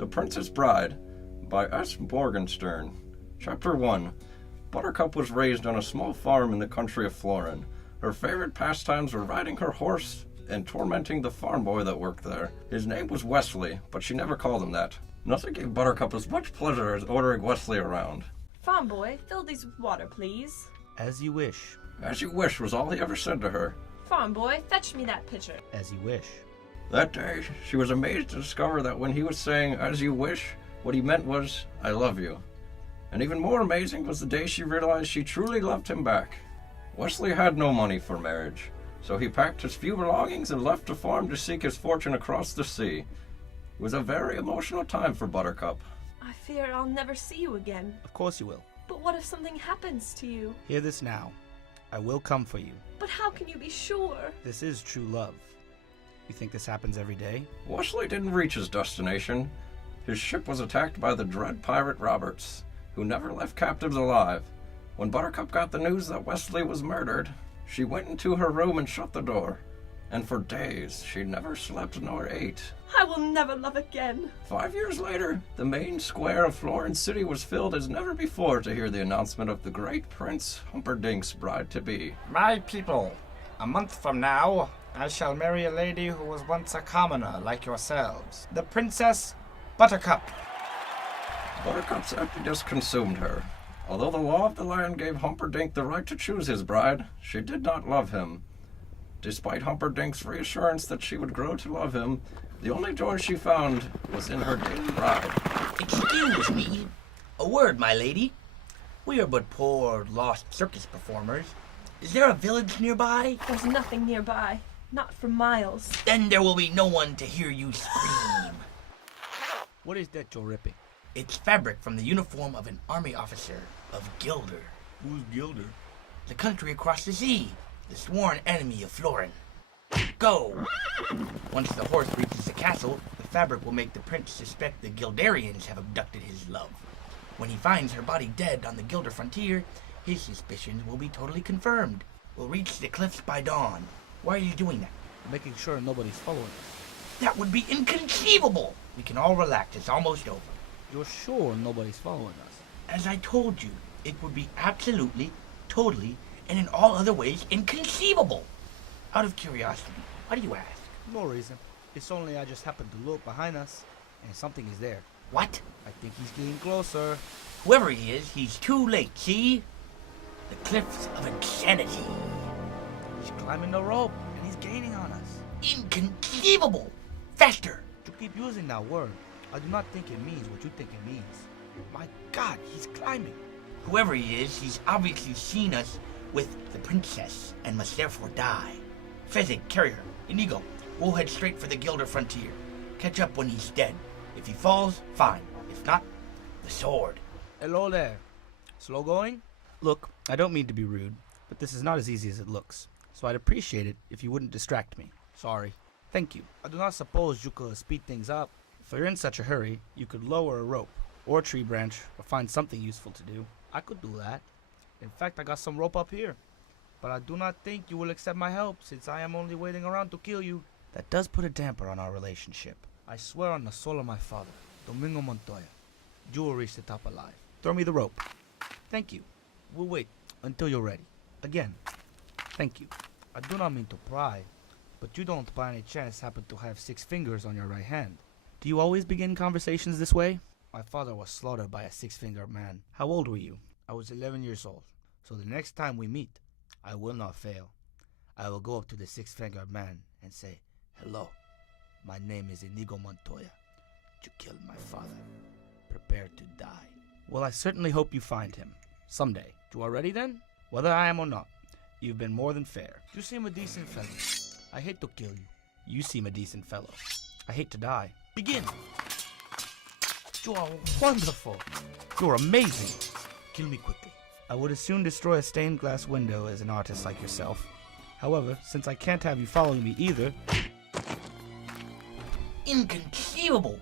The Princess Bride by S. Morgenstern. Chapter 1. Buttercup was raised on a small farm in the country of Florin. Her favorite pastimes were riding her horse and tormenting the farm boy that worked there. His name was Wesley, but she never called him that. Nothing gave Buttercup as much pleasure as ordering Wesley around. Farm boy, fill these with water, please. As you wish. As you wish was all he ever said to her. Farm boy, fetch me that pitcher. As you wish. That day, she was amazed to discover that when he was saying, as you wish, what he meant was, I love you. And even more amazing was the day she realized she truly loved him back. Wesley had no money for marriage, so he packed his few belongings and left the farm to seek his fortune across the sea. It was a very emotional time for Buttercup. I fear I'll never see you again. Of course you will. But what if something happens to you? Hear this now. I will come for you. But how can you be sure? This is true love. You think this happens every day? Wesley didn't reach his destination. His ship was attacked by the dread pirate Roberts, who never left captives alive. When Buttercup got the news that Wesley was murdered, she went into her room and shut the door. And for days, she never slept nor ate. I will never love again. 5 years later, the main square of Florence City was filled as never before to hear the announcement of the great Prince Humperdinck's bride-to-be. My people, a month from now, I shall marry a lady who was once a commoner like yourselves, the Princess Buttercup. Buttercup's emptiness consumed her. Although the law of the land gave Humperdinck the right to choose his bride, she did not love him. Despite Humperdinck's reassurance that she would grow to love him, the only joy she found was in her daily bride. Excuse me. A word, my lady. We are but poor, lost circus performers. Is there a village nearby? There's nothing nearby. Not for miles. Then there will be no one to hear you scream. What is that you're ripping? It's fabric from the uniform of an army officer of Gilder. Who's Gilder? The country across the sea. The sworn enemy of Florin. Go! Once the horse reaches the castle, the fabric will make the prince suspect the Gildarians have abducted his love. When he finds her body dead on the Gilder frontier, his suspicions will be totally confirmed. We'll reach the cliffs by dawn. Why are you doing that? Making sure nobody's following us. That would be inconceivable! We can all relax, it's almost over. You're sure nobody's following us? As I told you, it would be absolutely, totally, and in all other ways inconceivable. Out of curiosity, why do you ask? No reason. It's only I just happened to look behind us, and something is there. What? I think he's getting closer. Whoever he is, he's too late, see? The cliffs of insanity. He's climbing the rope, and he's gaining on us. Inconceivable! Faster! You keep using that word. I do not think it means what you think it means. My God, he's climbing. Whoever he is, he's obviously seen us with the princess and must therefore die. Fezzik, carry her. Inigo, we'll head straight for the Gilder frontier. Catch up when he's dead. If he falls, fine. If not, the sword. Hello there. Slow going? Look, I don't mean to be rude, but this is not as easy as it looks, so I'd appreciate it if you wouldn't distract me. Sorry. Thank you. I do not suppose you could speed things up. If you're in such a hurry, you could lower a rope, or a tree branch, or find something useful to do. I could do that. In fact, I got some rope up here. But I do not think you will accept my help, since I am only waiting around to kill you. That does put a damper on our relationship. I swear on the soul of my father, Domingo Montoya, you will reach the top alive. Throw me the rope. Thank you. We'll wait until you're ready. Again, thank you. I do not mean to pry, but you don't by any chance happen to have 6 fingers on your right hand. Do you always begin conversations this way? My father was slaughtered by a 6-fingered man. How old were you? I was 11 years old. So the next time we meet, I will not fail. I will go up to the 6-fingered man and say, hello, my name is Inigo Montoya. You killed my father. Prepare to die. Well, I certainly hope you find him. Someday. You are ready then? Whether I am or not, you've been more than fair. You seem a decent fellow. I hate to kill you. You seem a decent fellow. I hate to die. Begin! You are wonderful. You're amazing. Kill me quickly. I would as soon destroy a stained glass window as an artist like yourself. However, since I can't have you following me either... Inconceivable!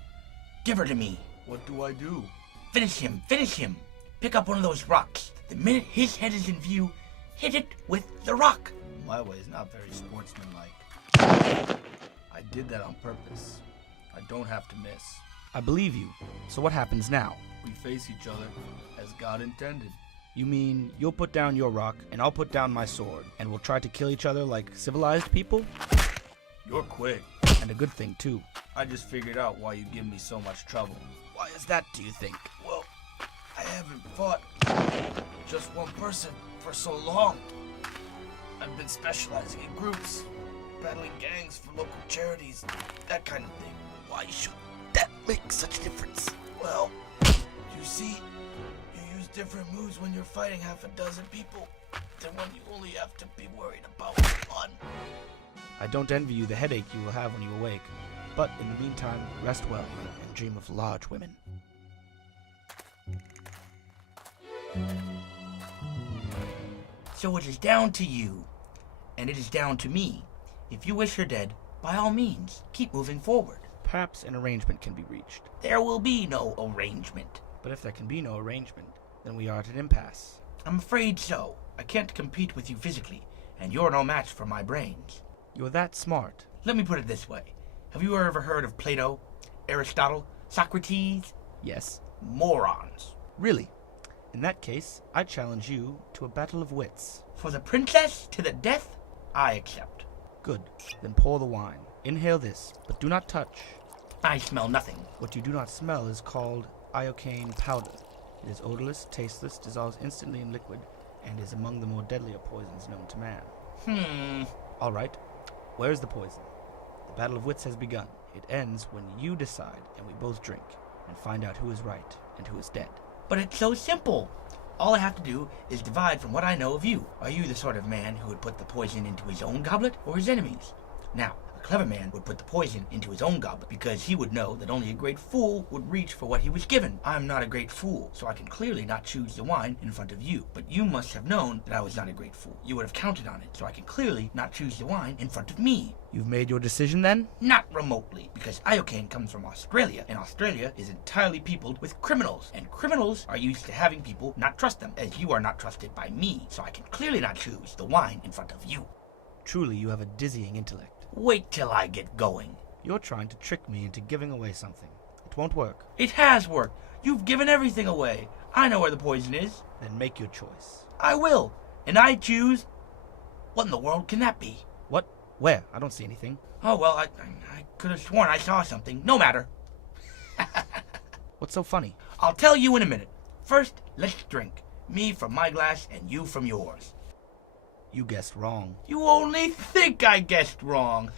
Give her to me. What do I do? Finish him, finish him. Pick up one of those rocks. The minute his head is in view, hit it with the rock. My way is not very sportsmanlike. I did that on purpose. I don't have to miss. I believe you. So what happens now? We face each other as God intended. You mean you'll put down your rock and I'll put down my sword, and we'll try to kill each other like civilized people? You're quick. And a good thing, too. I just figured out why you give me so much trouble. Why is that, do you think? Well, I haven't fought just one person for so long. I've been specializing in groups, battling gangs for local charities, that kind of thing. Why should that make such a difference? Well, you see, you use different moves when you're fighting half a dozen people than when you only have to be worried about one. I don't envy you the headache you will have when you awake. But in the meantime, rest well and dream of large women. So it is down to you, and it is down to me. If you wish her dead, by all means, keep moving forward. Perhaps an arrangement can be reached. There will be no arrangement. But if there can be no arrangement, then we are at an impasse. I'm afraid so. I can't compete with you physically, and you're no match for my brains. You're that smart. Let me put it this way. Have you ever heard of Plato, Aristotle, Socrates? Yes. Morons. Really? In that case, I challenge you to a battle of wits. For the princess to the death, I accept. Good. Then pour the wine. Inhale this, but do not touch. I smell nothing. What you do not smell is called iocane powder. It is odorless, tasteless, dissolves instantly in liquid, and is among the more deadlier poisons known to man. All right. Where's the poison? The battle of wits has begun. It ends when you decide and we both drink and find out who is right and who is dead. But it's so simple. All I have to do is divide from what I know of you. Are you the sort of man who would put the poison into his own goblet or his enemy's? Now, a clever man would put the poison into his own goblet because he would know that only a great fool would reach for what he was given. I'm not a great fool, so I can clearly not choose the wine in front of you. But you must have known that I was not a great fool. You would have counted on it, so I can clearly not choose the wine in front of me. You've made your decision then? Not remotely, because iocane comes from Australia, and Australia is entirely peopled with criminals, and criminals are used to having people not trust them, as you are not trusted by me, so I can clearly not choose the wine in front of you. Truly, you have a dizzying intellect. Wait till I get going. You're trying to trick me into giving away something. It won't work. It has worked. You've given everything away. I know where the poison is. Then make your choice. I will, and I choose... What in the world can that be? What? Where? I don't see anything. Oh, well, I could have sworn I saw something. No matter. What's so funny? I'll tell you in a minute. First, let's drink. Me from my glass and you from yours. You guessed wrong. You only think I guessed wrong.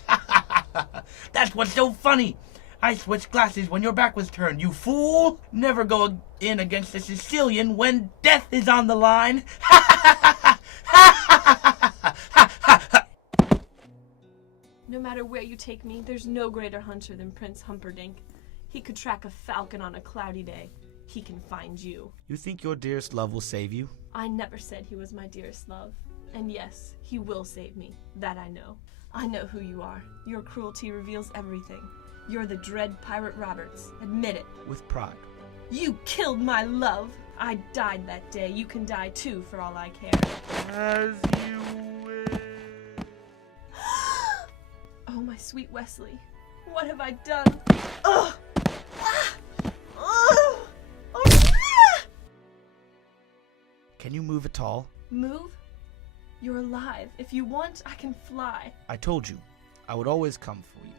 That's what's so funny. I switched glasses when your back was turned, you fool. Never go in against a Sicilian when death is on the line. No matter where you take me, there's no greater hunter than Prince Humperdinck. He could track a falcon on a cloudy day. He can find you. You think your dearest love will save you? I never said he was my dearest love. And yes, he will save me. That I know. I know who you are. Your cruelty reveals everything. You're the dread Pirate Roberts. Admit it. With pride. You killed my love. I died that day. You can die too, for all I care. As you wish. Oh, my sweet Wesley. What have I done? Ugh! Ah! Ugh! Ah! Can you move at all? Move? You're alive. If you want, I can fly. I told you, I would always come for you.